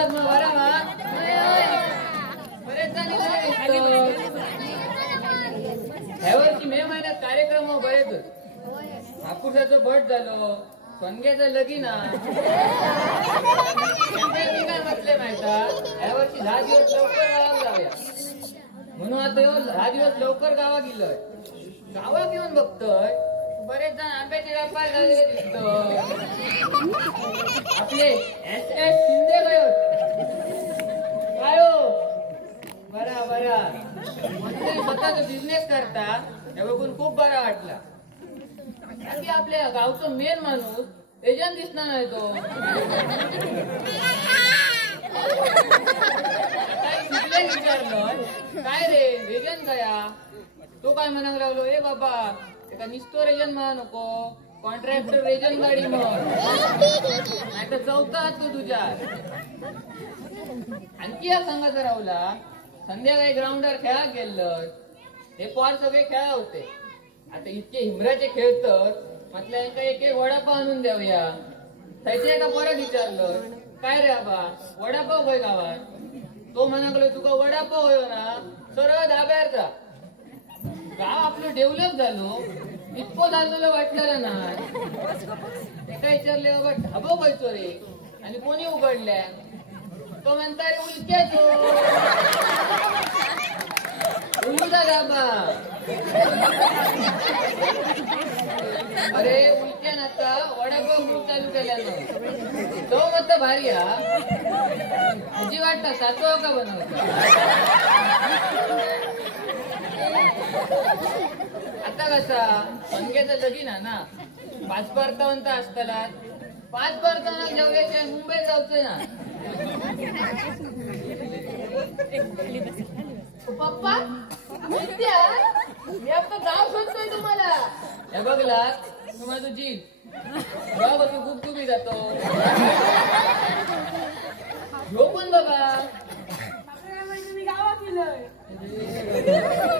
आहात मग बरा वा बरेच जण ह्यावर्षी मे महिन्यात कार्यक्रम बरेच हापूसाचं भट झालं संगेचं लगीन काय म्हटले माहिता यावर्षी 10 दिवस लवकर गावात जाऊया म्हणून आता 10 दिवस लवकर गावात गेलोय गावात येऊन बघतोय बरेच जण आंब्याचे व्यापार झालेले दिसत आपले एस शिंदे काय हो बरा बरा म्हणजे स्वतःचा बिझनेस करता हे बघून खूप बरा वाटला बाकी आपल्या गावचं मेन माणूस एजंट दिसणार नाही तो विचारलं काय रे एजंट गया तो काय म्हणायला लागलो ए बाबा एका निस्तो एजंट म्हणा नको कॉन्ट्रॅक्टर एजंट गाडी म्हण नाही तर चौथा तो तुझ्या आणखी या सांगायचं राहुला संध्याकाळी ग्राउंडवर खेळा गेलं हे पॉर सगळे खेळा होते आता इतके हिमराचे खेळतात म्हटलं यांना एक एक वडापाव आणून द्यावया त्याचे एका परत विचारलं काय रे बाबा वडापाव काय गावात तो म्हणाला तुका वडापाव होय ना सरळ धाब्यावर जा गाव आपलं डेव्हलप झालो इतकं झालेलं वाटलं ना एका विचारले बाबा ढाबो खायचो रे आणि कोणी उघडल्या तो म्हणता रे उलक्याचो उलटा ढाबा अरे उलट्यान आता वडापाव चालू केल्यानं तो मत भारी हा तुझी वाटतं सातवा का बनवता आता कसा संगेचं लगीन ना 5 परतावंत असताना 5 परतावना जेवल्याशिवाय मुंबईत जाऊचं ना पप्पा मी आता गाव शोधतोय तुम्हाला हे बघला तुम्हाला तुझी बघ तू खूप तुम्ही जातो हो पण बाबा मी गावात गेलोय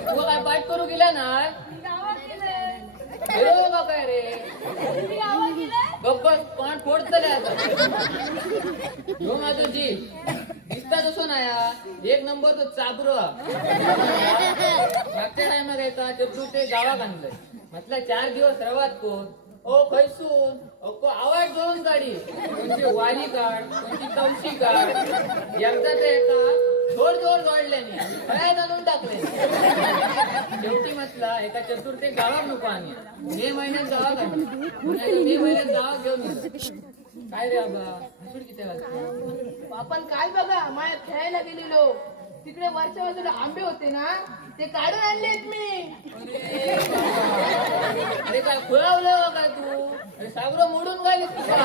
तू काय पाठ करू गेला ना मी गावात गेलोय का काय रे मी गावात गेलोय बस कोण फोडतले आता हो ना तुझी दिसता तसं नाही एक नंबर तो चाबरो मागच्या टायमा काय का तू ते गावात आणलंय म्हटलं 4 दिवस रवात कोण ओ खैसून अक्को आवाज जोडून गाडी कोणती वाली काढ कोणती कवशी काढ एकदा ते एका जोर जोडल्याने काय आणून टाकले शेवटी म्हटलं एका चतुर्थी गावात नको आणि मे महिन्यात गावात आणलं मे महिन्यात गावात घेऊन गेलो काय रे बाबा हसूड किती वाजता आपण काय बघा माझ्या खेळायला गेलेलो तिकडे वरच्या बाजूला आंबे होते ना ते काढून आणलेत मी अरे काय खुळावलं का तू अरे साबरं मोडून गाली तुझा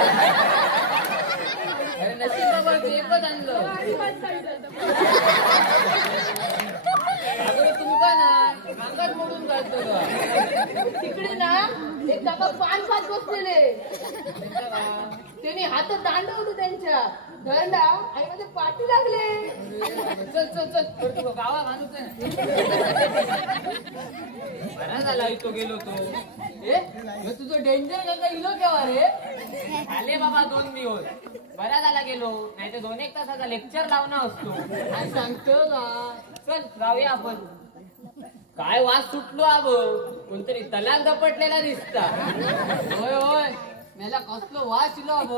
अरे नशीब बाबा ते एकच आणलं साबरं तुमका ना मागात मोडून घालतो तिकडे ना एक काका पान खात बसलेले त्यांनी हातात दांड होतो त्यांच्या धरला आणि माझे पाठी लागले चल चल चल तू गावा घालूच बरा झाला इथं गेलो तो तुझं डेंजर का इलो केव्हा रे आले बाबा 2 दिवस बरा झाला गेलो नाही तर 2-1 तासाचा लेक्चर लावणार असतो आणि सांगतो का चल जाऊया आपण काय वास सुटलो अब कोणतरी तलाक दपटलेला दिसता होय होय मला कसलो वास इलो अब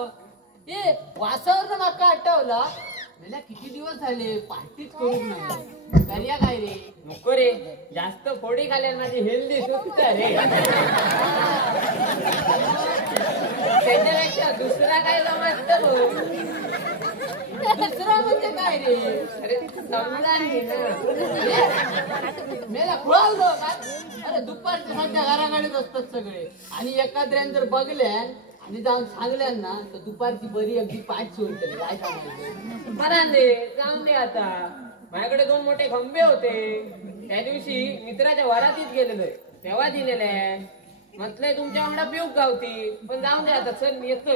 ए वासावर माका आठवला मला किती दिवस झाले पार्टीच करू नाही करूया काय रे नको रे जास्त फोडी खाल्यान माझी हेल्दी सुस्त रे त्याच्यापेक्षा दुसरा काय जमत दुसरा म्हणजे काय रे अरे समजा मेला खुळावलो का अरे दुपारच्या माझ्या घराकडेच असतात सगळे आणि एखाद्याने जर बघल्या आणि जाऊन सांगल्यान ना तर दुपारची बरी अगदी 5 सोडते काय सांगायचं बरा दे जाऊन दे आता माझ्याकडे 2 मोठे खंबे होते त्या दिवशी मित्राच्या वरातीत गेलेलोय तेव्हा दिलेले म्हटलंय तुमच्या अंगडा पिऊक गावती पण जाऊन दे आता चल मी येतोय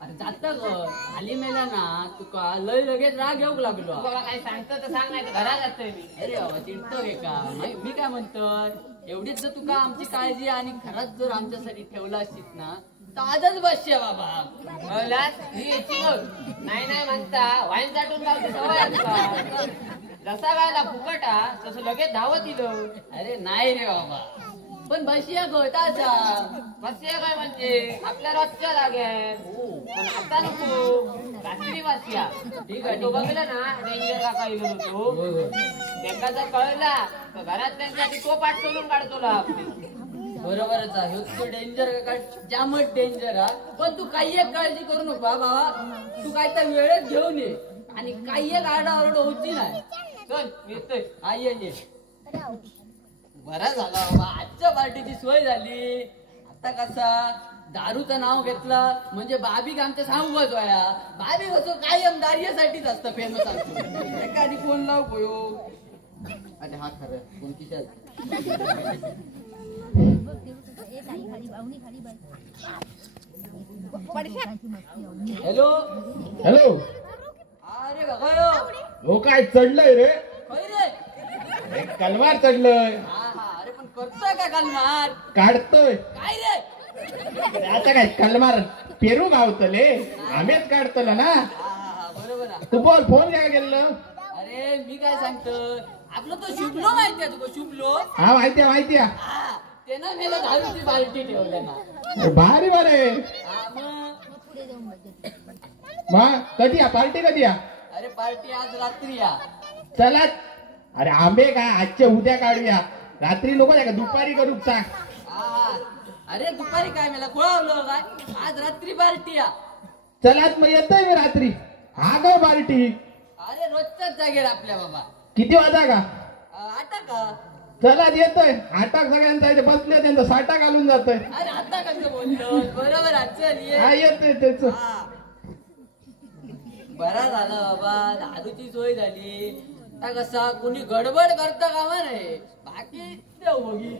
अरे जात खाली मेला ना तुका लय लगेच राग घेऊक लागलो बाबा काय सांगतो तर सांग नाही तर घरात जातोय मी अरे बाबा चिडतोय का मी काय म्हणतोय एवढीच जर तुका आमची काळजी आणि खरंच जर आमच्यासाठी ठेवला असतीस ना ताजच बसशे बाबा. कळलास? ही याची बघ. नाही नाही म्हणता वाईन चाटून गावची सवय आहे तुला. जसा गायला फुकटा तसं लगेच धावत दिलं. अरे नाही रे बाबा, पण बशिया गळताचा. बसया काय म्हणजे आपल्या रोजच्या जाग्यात. पण आता नको, रात्री बसया. ठीक आहे, तो बघला ना डेंजर काका येलो होतो. त्याला जर कळला तर घरात त्यांच्यासाठी तो पाठ सोडून काढतो ला. बरोबरच आहे. तो डेंजर का जामच डेंजर हा. पण तू काही एक काळजी करू नको हा बाबा. तू काय तर वेळेत घेऊन ये आणि काही एक आरडाओरड होती नाही. चल येतोय. हा ये. बरा झाला बाबा, आजच्या पार्टीची सोय झाली. आता कसा दारूचं नाव घेतलं म्हणजे बाबी आमच्या सांगूच वया. बाबी कसं कायम दारियासाठीच असतं फेमस असतो. एखादी फोन लाव कोयो. अरे हा खरं कोण किशात. Hello hello. अरे बघा हो काय चढलंय रे? खै रे. एक कलवार चढलंय. हा अरे पण करतोय का कालमार? काढतोय. काय रे? आता काय कलमार पेरू गावतले आम्हीच काढतलो ना. हा बरोबर आहे. तू बोल फोन काय गेलं? अरे मी काय सांगतो, आपलं तो शुभलो माहितीये तुका? शुभलो हा माहितीये. हा त्यानं मेला दारूची बाल्टी ठेवल्या ना. भारी बरे. हा मग कधी या पार्टी कधी या? अरे पार्टी आज रात्री या. चला. अरे आंबे काय आजच्या उद्या काढूया. रात्री नको का दुपारी करू सांग. हा अरे दुपारी काय मला खोळावलं काय? आज रात्री पार्टी या. चला मग येतोय मी रात्री. हा काय पार्टी? अरे रोजच्याच जागेवर आपल्या बाबा. किती वाजा का? आता का? चला येतोय. आटाक सगळ्यांचा इथे बसले त्यांचा साठा घालून जातोय. अरे आता कसं बोलतो? बरोबर आज चल ये. हा येतोय त्याच. हा. बरा झाला बाबा, दारूची सोय झाली. आता कसा कोणी गडबड करता कामा नाही. बाकी देव बघी.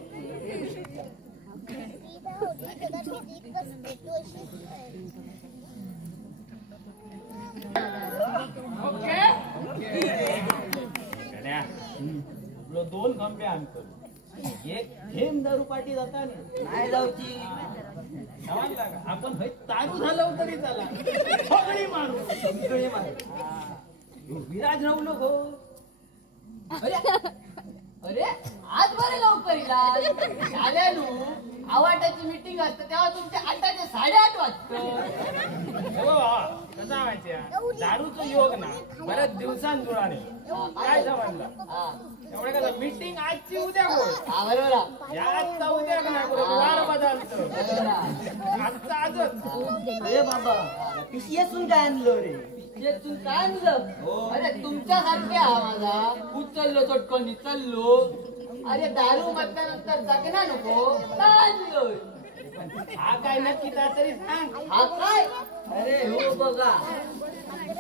दोन खंबे आणतो. एक थेंब दारू पाठी जाता नाही जाऊची. आपण तारू झालं तरी चला. सगळी मारू. विराज राहू नको. अरे आज बरे लवकर इला झाल्यानू. आवाटाची मीटिंग असते तेव्हा तुमच्या 8चे 8:30 वाजतं. कसा माहितीये दारूचं योग ना बऱ्याच दिवसांजुळाने काय समजलं. हा एवढे कसं मीटिंग आजची उद्या बोल. हा, बरोबर आहे. या आजचा उद्या का नाही बोलत, वार बदलतो. बरोबर आहे. आजचा आजच. अरे बाबा पिशेतून काय आणलं रे? पिशेतून काय आणलं? अरे तुमच्यासारखे हा माझा उचललो चटकन चाललो. अरे दारू म्हटल्यानंतर जगना नको काय आणलोय? हा काय नक्की तरी सांग. हा काय? अरे हो बघा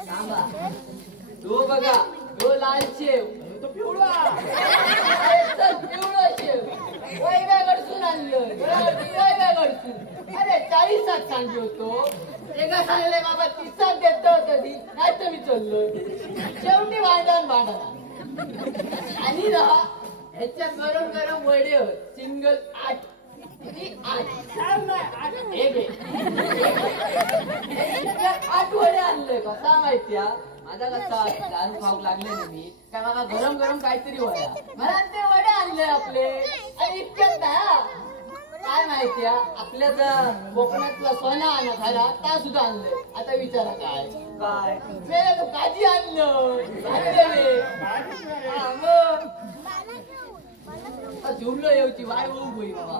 सांगा. हो बघा हो लाल शेव. तो पिवळा. अरे चल पिवळं शेव. वैव्याकडसून आणलं. वैव्याकडसून. अरे 40 सांगली होतो. एका सांगले बाबा 30 देतो कधी नाही तर मी चाललो. शेवटी भांडण. आणि ना ह्याच्या गरम गरम वडे सिंगल 8. किती? 8. एक 8 वडे आणले. कसा माहितीया माझा कसा दारू खाऊ लागले ना मी काय मला गरम गरम काहीतरी वड्या मला ते वडे आणले आपले. आणि इतक्यात ना काय माहितीया आपल्या कोकणातला सोना आणा झाला त्या सुद्धा आणले. आता विचारा काय काय काजी आणलं. झुमलो येऊची वाय होऊ गई बाबा.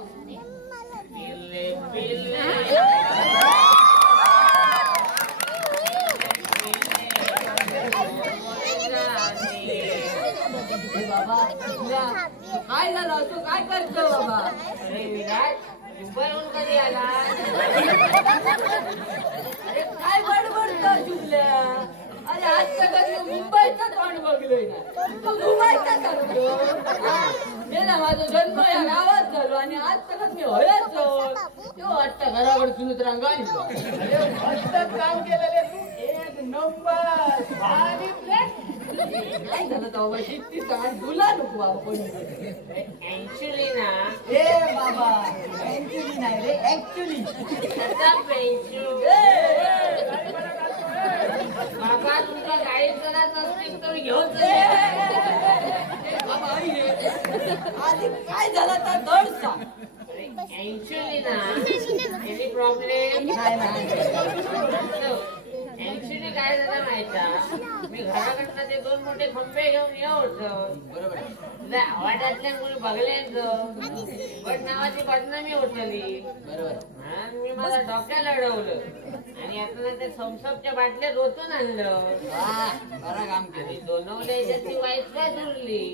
बाबा काय झालं असं काय करतो बाबा? अरे विराट मुंबईहून कधी आला? अरे काय बडबडतो जुमल्या? अरे आज कधी मुंबईचं तोंड बघलोय ना. तू दुबईचा करतो. गेला माझा जन्म या गावात झालो आणि आज तक मी हळद तो वाटतं घराकडे सुनत रांगाणी अरे मस्त काम केलेले तू एक नंबर भारी प्लेट. काय झालं बाबा शिकती सांग तुला नको बाबा कोणी ऍक्च्युली ना ए बाबा ऍक्च्युली नाही रे ऍक्च्युली त्याचा पेंचू बाबा तुमच्या गाडी चढत असतील तर घेऊन बाबा आधी काय झालं तर धड सांग ऍक्च्युली ना एनी प्रॉब्लेम ऍक्च्युली काय झालं माहिती मी घराकडनं ते 2 मोठे खंबे घेऊन येऊ होतो बरोबर आवाजातल्या कोणी बघल्यांचं बट नावाची बदनामी होतली बरोबर मी मला डॉक्टर लढवलं आणि आपल्याला ते थम्सअपच्या बाटल्या रोतून आणलं बरं काम आणि दोनवल्या त्याची वाईट काय दुरली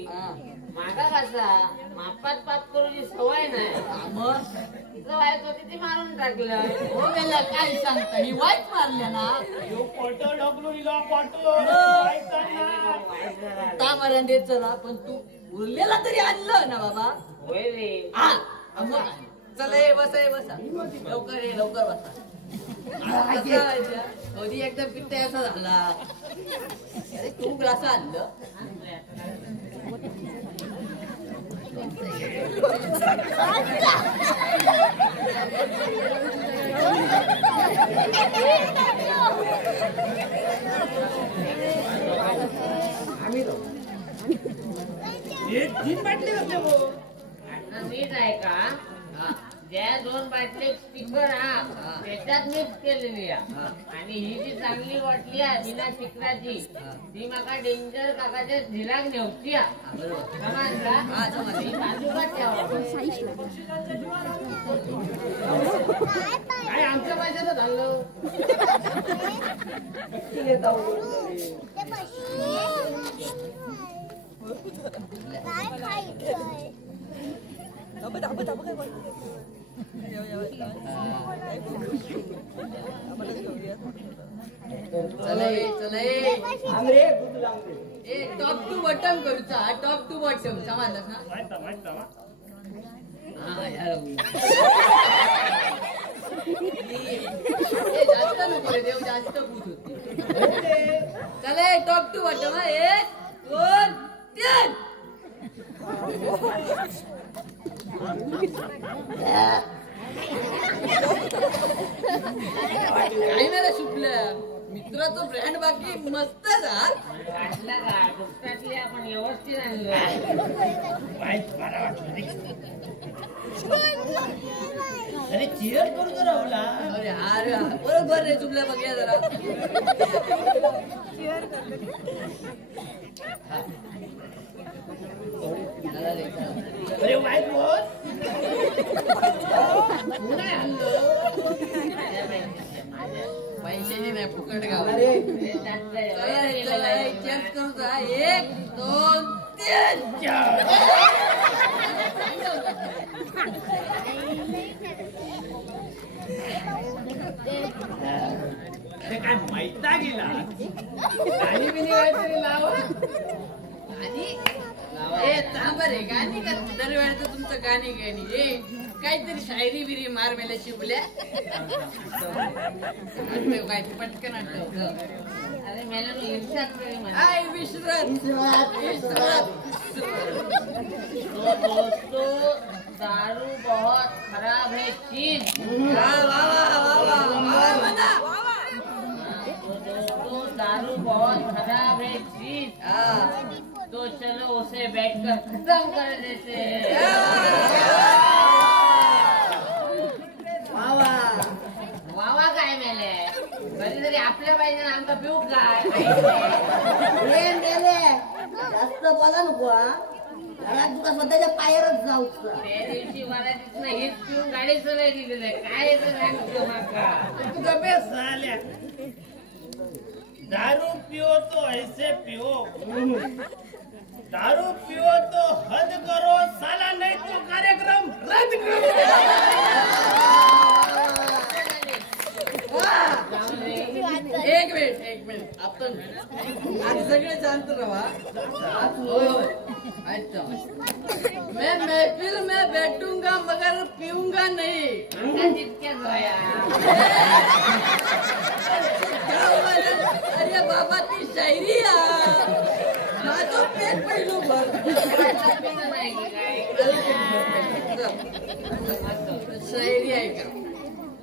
मागा कसा मापात पाप करून सवय नाही मग तिचं वाईट होती ती मारून टाकलं हो गेला काय सांगता ही वाईट मारल्या ना यो फोटो ढकलून इलो फोटो का मरण देत चला पण तू उरलेला तरी आणलं ना बाबा होय रे हा मग काय? चला ये बसा लवकर ये लवकर बसा कधी एकदा पित्त असा झाला अरे तू ग्लास आणलं तीन बाटली कसले भाऊ आता नीट आहे का ज्या 2 बाटले स्टिकर त्याच्यात मिक्स केलेली आणि ही जी चांगली वाटली बिना स्टिकराची ती माका डेंजर काकाच्या झिलाक नेवची समजला ही बाजूला ठेवा काय आमच्या पाहिजे झालं टॉप टू बॉटम करूचा टॉप टू बॉटम समजलास ना जास्त नको रे देव जास्त भूत होती चला टॉप टू बॉटम 1 2 3 काही नाही सुटलं मित्राचं ब्रँड बाकी मस्त वाटला का दुसऱ्यातली आपण व्यवस्थित आणलं अरे चिअर करू तर राहुला अरे अरे बरोबर रे चुकल्या बघूया जरा अरे वाईट बोल पैशाची नाही फुकट गाव चेक करू जा 1 2 ते काय मैदा गेला गाणी बिनी काहीतरी लाव आणि थांबा रे गाणी का दरवेळेचं तुमचं गाणी काहीतरी शायरी बिरी मार मेल्या शिवल्या काय पटकन आठवत अरे मला इर्षात आय विश्रांत दोस्तों दारू बहुत खराब है चीज दोस्तों दारू बहुत खराब है चीज तो चलो उसे बैठकर खत्म कर देते हैं वावा काय मेले कधीतरी आपल्या पाहिजे ना आमचा पिऊ काय जास्त बोला नको घरात तुका स्वतःच्या पायावरच जाऊ त्या दिवशी मला तिथनं हेच पिऊन गाडी चालवायची गेले काय तू कबे साल्या दारू पियो तो ऐसे पियो दारू पियो तो हद करो साला नहीं तो कार्यक्रम रद्द करो एक मिनिट आपण आज सगळे शांत राहा अच्छा मैं महफिल में बैठूंगा मगर पीऊंगा नहीं. तितक्याच बाया. अरे बाबा ती शायरी माझं पेट पहिलो भर. नाही की काय? शायरी आहे का?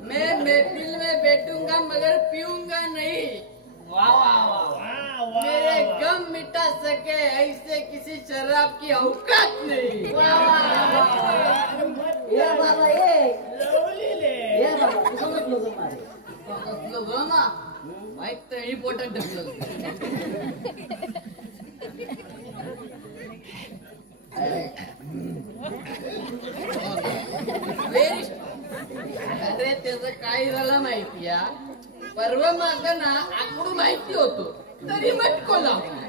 मैं महफिल में बैठूंगा मगर पीऊंगा नहीं. वा वा वा. मेरे गम मिटा सके ऐसे किसी शराब की औकात नहीं. ये बाबा ये बाबा समजलो ग मारे. समजलो ग ना. माहित तर इम्पॉर्टंट ढकललं. अरे त्याचं काय झालं माहिती परवा माग ना आकडू माहिती होतो तरी मटको लावला.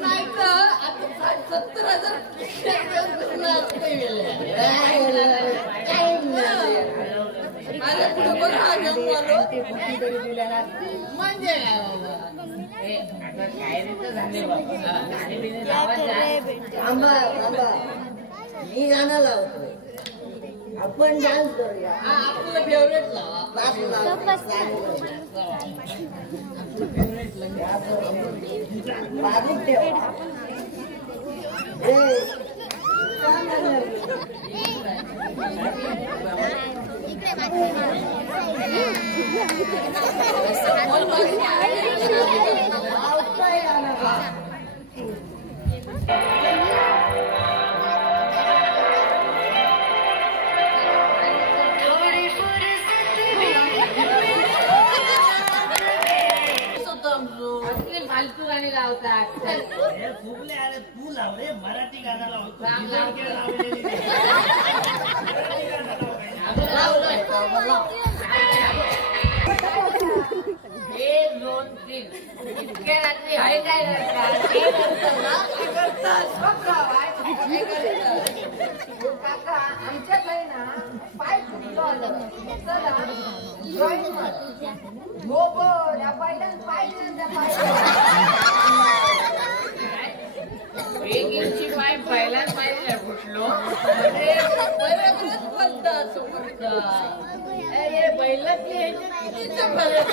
नाही तर आता 70,000 माझ्या पुढे बघ म्हणजे काय बाबा. हे आता शायरीचं झाले बाबा. गाणी बिणी लावायच्या. थांबा थांबा मी गाणं लावतोय आपण डान्स करूया. हा आपलं फेवरेट लावा. बाप बाबू ठेव. असली फालतू गाणी लावतात. फुगले अरे तू लाव रे मराठी गाणं लावतो. राम लाव. एक दोन तीन इतक्या रात्री हाय काय काका आमच्याकडे ना पाय फुटलो आलं. चला ड्रॉइंग हो बर या पहिल्याच पाहिजे त्या एक इंची पाय पहिलाच पाहिजे फुटलो. बरोबरच बोलतात समोरचा. अरे पहिलं की ह्याच्यात कितीचं फरक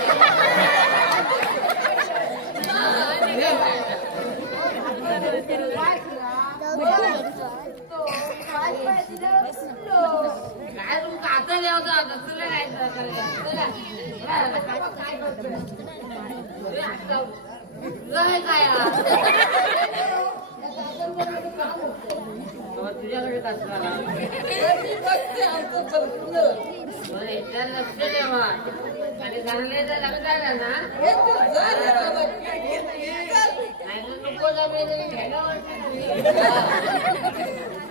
काय तुमचं आता द्यावं आता तुला काय चला काय करतोय काय तुझ्याकडे कसला बघते आमचं बघणं. याच्यावर लक्ष ठेवा आणि चांगल्याचा लक्षात ना हे तू जा रे बाबा. चल. नाही नको जमेल घ्यायला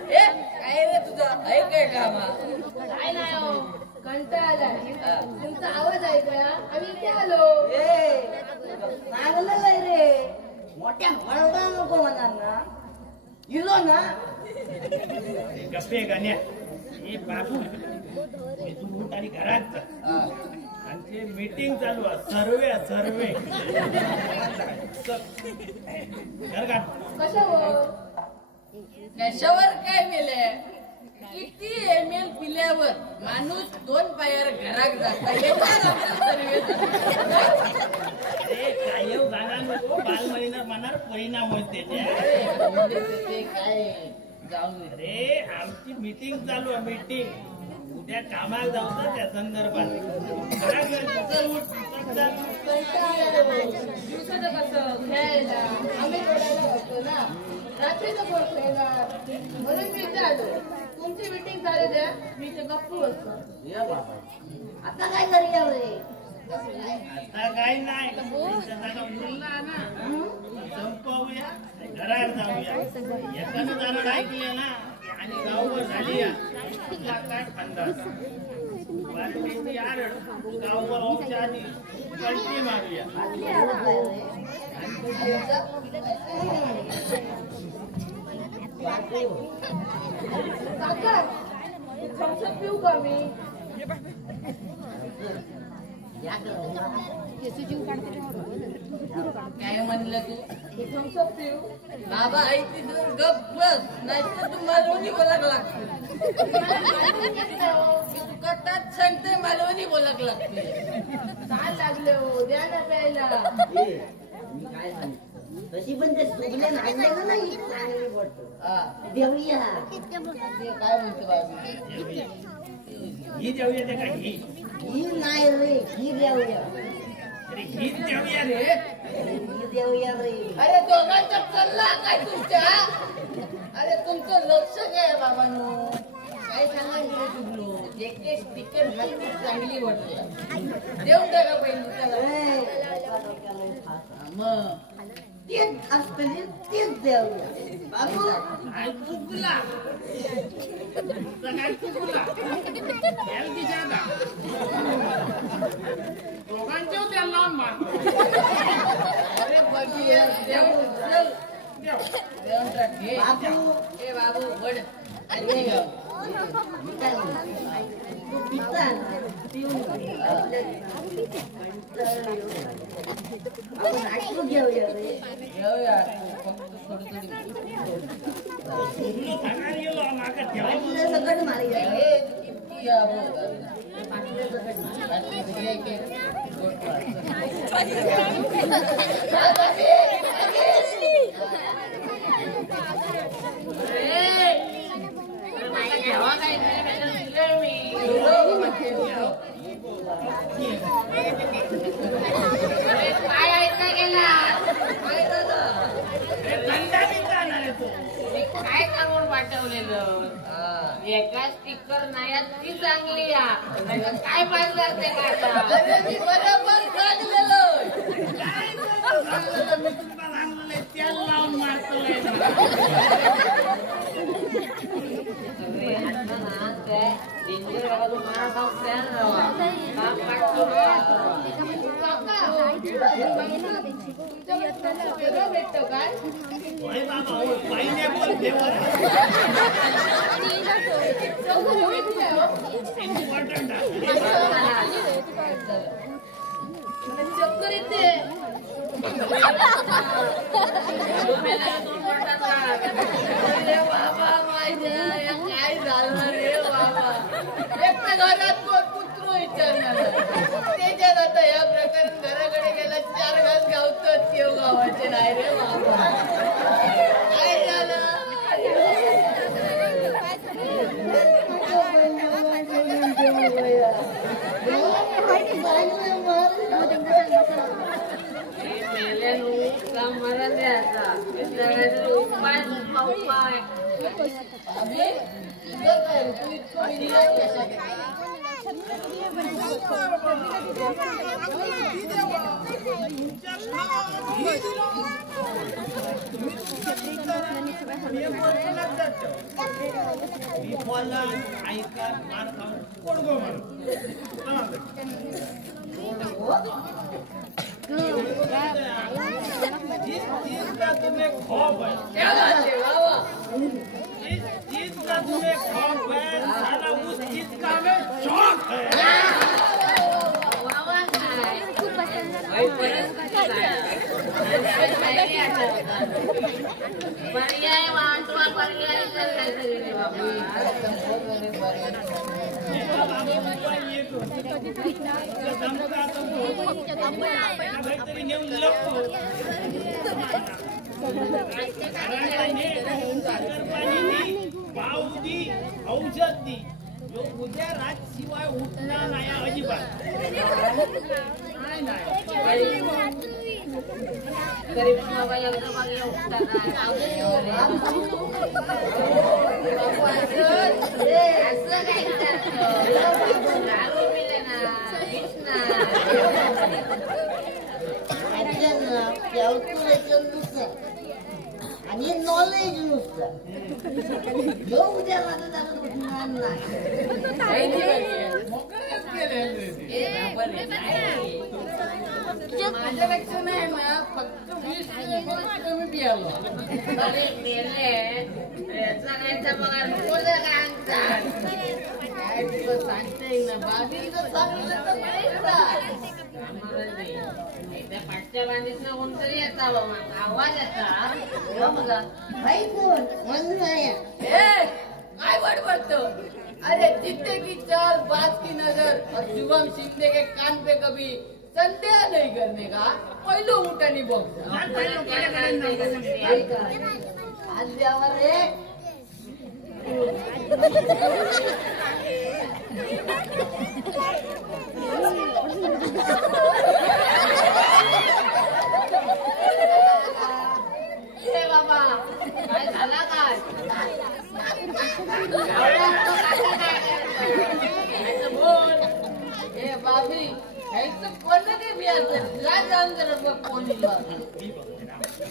ए, काय रे तुझं आहे काय कामा? काय नाही हो कंटाळा तुमचा आवाज ऐकला आम्ही इथे आलो. चांगलं आहे रे. मोठ्या हळदा नको म्हणाल ना. इलो ना गप्पे गाण्या हे बाबू हे तू उठ आणि घरात जा. आणि ते मीटिंग चालू आहे सर्वे घर का कशावर कशावर काय मेले? किती ml पिल्यावर माणूस 2 पायावर घरात जाता अरे काय जाणार नको बालमहिना मनावर परिणाम होते ते काय जाऊन अरे आमची मीटिंग चालू आहे मीटिंग. उद्या कामाला जाऊ तर त्या संदर्भात दिवसाचं कसं खेळायला आम्ही बोलायला होतो ना. रात्रीचं कोण खेळणार म्हणून मी इथे आलो. तुमची मीटिंग झाली द्या मी इथे गप्प बसतो. आता काय करूया रे. आता काही नाही बोलला ना संपवूया घरात जाऊया. एकानं जाणं ऐकलं ना आणि गावभर झाली काय अंदाज बातमीची आरड गावभर होऊच्या आधी कल्टी मारूया. काका थम्सअप पिऊ का मी? काय म्हणलं तू थम्सअप पिऊ बाबा आई तिथं गप बस नाही तर तू मालवणी बोलायला लागते तू कटात सांगते मालवणी बोलायला लागते काय लागले हो द्या ना प्यायला मी काय सांगतो तशी पण ते सुगल्या नांदे ना नाही चांगली वाटतो देऊया ते काय म्हणते बाबा ही देऊया ते का ही ही नाही रे ही देऊया अरे हीच देऊया रे ही देऊया रे अरे दोघांचा चालला काय तुमच्या अरे तुमचं लक्ष काय बाबांनो काय सांगायचं चुकलो एक स्टिकर घालून चांगली वाटलं देऊन टाका पहिले त्याला मग तेच असतली तेच देऊया बाबू काय चुकला काय चुकला एलकी जागा दोघांच्या त्याला लावून मारतो अरे बाकी देऊन चल देव देऊन टाक हे बाबू हे बाबू वड आणि घे. मी काय म्हणतो? तू पिता ना पिऊन घे. आपण आटून घेऊया रे घेऊया फक्त थोडी थोडी तुला सांगायला गेलो मागं ठेवा पाटलं सकट मारूया हे किती आहो पाटलं सकट जेव्हा काय मी काय ऐका गेला काय करून पाठवलेलं एका स्टिकर नाही ती चांगली या काय पाहिजे असते का मी बरोबर सांगलेलो त्याला लावून मारतोय वेगळं भेटतं काय होय बाबा हो पायनॅपल फ्लेवर इम्पॉर्टंट आहे चक्कर येते अरे बाबा माझ्या या काय झालं रे बाबा एकट्या घरात कोण पुत्र विचारणार त्याच्यात आता या प्रकारे घराकडे गेला 4 घास गावतात केव गावाचे नाही रे बाबा काय झालं मी बोलला ऐका मार खाऊन कोडगो म्हणून जिसका तुम्हें खौफ है क्या बात है बाबा जिसका तुम्हें खौफ है साला उस चीज का हमें शौक है पर्याय वाटवा पर्याय काहीतरी नेऊन लपतो पाऊस दी औषध दी जो उद्या रात शिवाय उठणार नाही अजिबात तरी पण बाबा एकदा मागे उठता असं काय दारू पिले ना कॅल्क्युलेशन नुसतं आणि नॉलेज नुसतं जो उद्या माझं जाणं उठणार नाही मोकळेच केले तुझ्या माझ्यापेक्षा नाही ना फक्त 20 रुपये कमी पियालो. अरे मेले याचा कायचा पगार बोलला का आमचा काय तुला सांगता येईल ना बाबी जर सांगितलं तर पैसा. एकदा पाठच्या बांधीतनं कोणतरी येता बाबा आवाज येता बघा भाई कोण वंदनाया काय बडबडतो? अरे जितने की चाल बात की नजर और शुभम शिंदे के कान पे कभी संदेह नहीं करने का पहिलो उठानी बॉक्स आल्यावर एक ए बाबा काय झाला काय बोल ए बाबी ह्याचं कोणतं ते बियार काय जाऊन जरा बघ कोणीला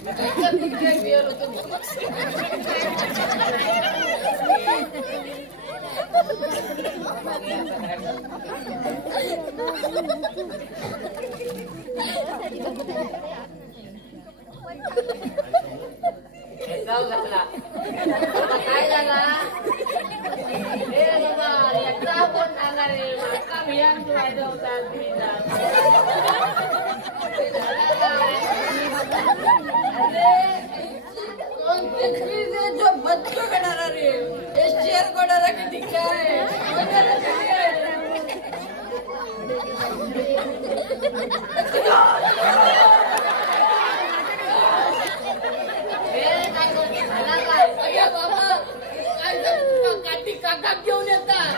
ह्याचं कुठे बियार होतं झाला काय झाला ए बाबा याचा कोण झाला रे माका बियाण व्हायचा होता जो बच्चों का डरा रे ये शेर को डरा के दिखा है काठी काका घेऊन येतात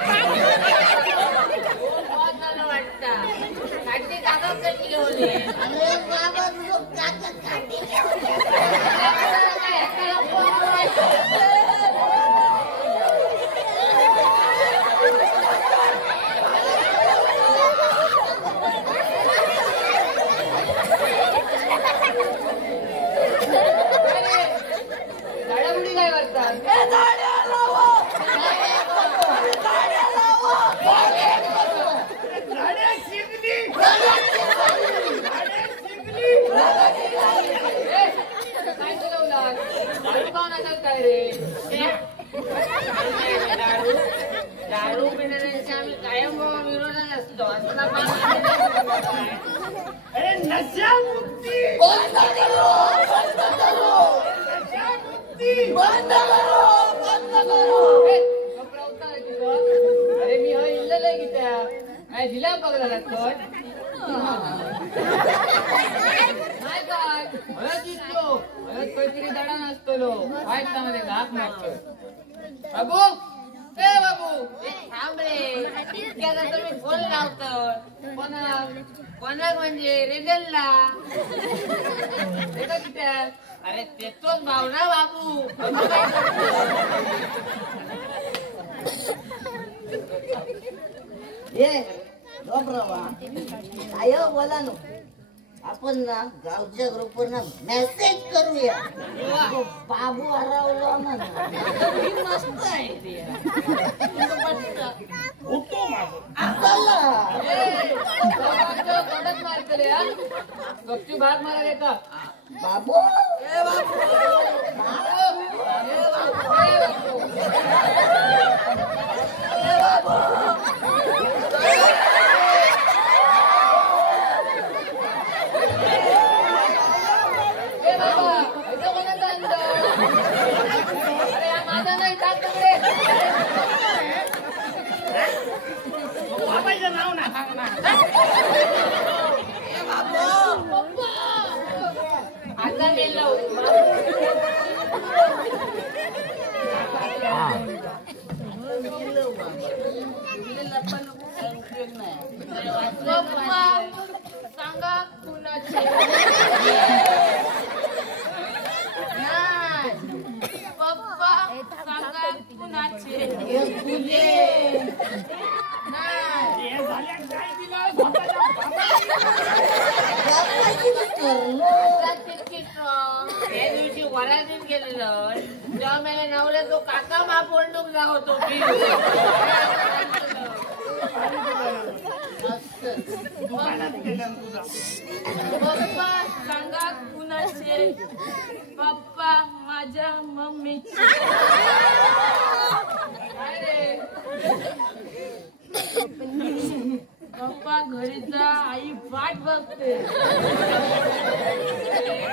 वाटता काठी काका कशी घेऊन ये अरे बाबा तुझं काका काठी झाडामुडी काय करतात काय बोलवलं कोण असत काय रे दारू दारू पिणाऱ्यांच्या आम्ही कायम विरोधात असतो असला अरे नशा मुक्ती बंद करो बंद करो नशा मुक्ती बंद करो बंद करो अरे मी हा इल्ललंय की त्या काय दिला बघला लागतो नाही काय हळद दिसलो हळद काहीतरी दडा नसतलो वाईट त्यामध्ये घात मागतो बाबू ए बाबू थांब रे इतक्यानंतर मी फोन लावतो कोणाक कोणाक म्हणजे रेगलला कित्या अरे तेचोच भाव ना बाबू ये बाबरावा आयो बोला नो आपण ना गावच्या ग्रुपवर मेसेज करूया तो बाबू हरवला म्हणा ही मस्त आहे ती. उठतो माझं चला कडक मारतले हा गपची भाग मारा येता बाबू ए बाबा इथं कोणाचा अंत अरे हा माझा नाही टाक तिकडे बाबाचं नाव ना सांग ना आता मेलो पप्पा सांगा कुणाचे नाही. पप्पा सांगा कुणाचे तुझे नाही. हे झाल्यात काय दिलं स्वतःच्या बापाची करलो आता किती strong. त्या दिवशी वरातीत गेलेलो तेव्हा मला नवऱ्या तो काका मा पोंडूक जावतो असत. दुकानात गेलं तुझा पप्पा सांगा कुणाचे? पप्पा माझ्या मम्मीचे. काय रे? पप्पा घरी जा, आई वाट बघते.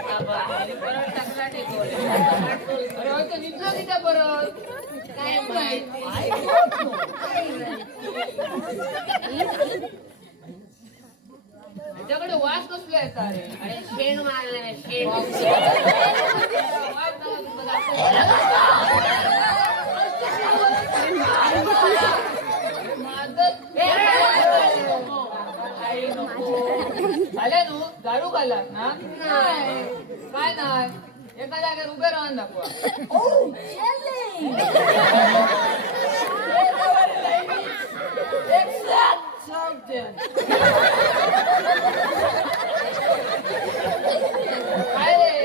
बाबा परत टाकला टेकवले अरे होय तर निघलो की त्या परत काय माहिती त्याच्याकडे वास कसला येतात रे? अरे शेण मारलाय शेण वास झाले नू दारू घालात ना? काय नाही एका जागेवर उभे राहून दाखवा. काय रे?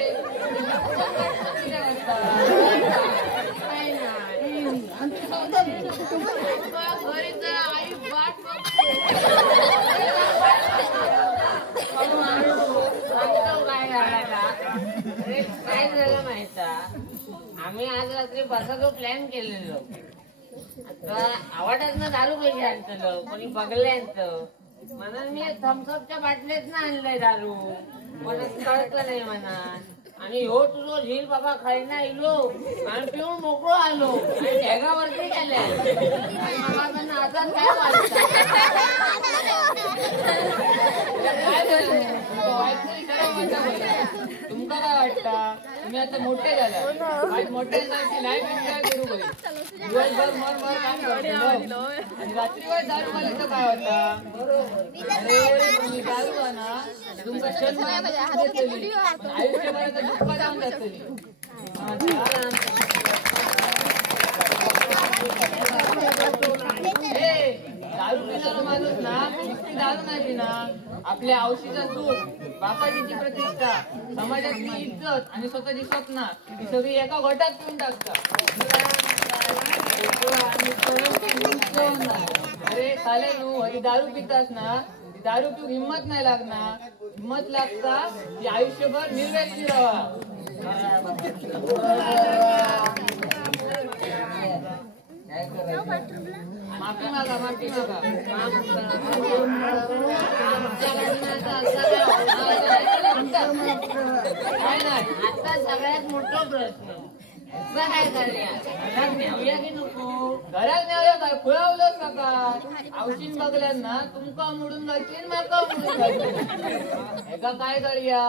घरी जा, आई वाट बघते. सांगतो काय झाला अरे काय झालं माहिता आम्ही आज रात्री बसायचो प्लॅन केलेलो आता आवाडातनं दारू कशी आणतलो कोणी बघल्यांत म्हणून मी थम्सअपच्या बाटलीत आणलंय दारू मला कळतं नाही म्हणा आणि हो तुझो झील बाबा खायला इलो आणि पिऊन मोकळो आलो आणि ढेगावरती गेले आता काय वाटतं तुमका काय वाटतं? तुम्ही आता मोठे झाला आज मोठ्यांसाठी लाईफ एन्जॉय करू पाहिजे. दिवसभर मर काम करतो आणि रात्री वेळ दारू घाली तर काय होता? अरे तुम्ही दारू घा ना तुमका आयुष्यभराचं दुःख जाऊन जातली. दारू पिणारा माणूस ना नुसती दारू नाही पिणार आपल्या औषधा सूट बापाजीची प्रतिष्ठा समाजातली इज्जत आणि स्वतःची स्वप्न ही सगळी एका घोटात पिऊन टाकतात. अरे साले नू ही दारू पितात ना ती दारू पिऊ हिंमत नाही लागणार हिंमत लागता ती आयुष्यभर निर्व्यक्ती राहा. माफी मागा माफी मागा काय नाही आता सगळ्यात मोठा प्रश्न काय करूया की नको घरात न्यावं काय खुळावलंच का काय औषध बघल्यान ना तुमका मोडून घालतील माका मोडून घालतील एका काय करूया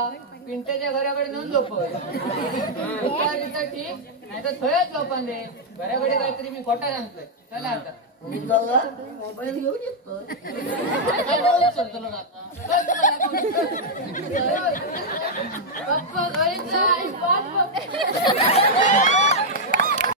पिंट्याच्या घराकडे नेऊन झोपव ठीक नाही तर थयच झोपान दे घराकडे काहीतरी मी खोटा सांगतोय चला आता मी मोबाईल घेऊन येतो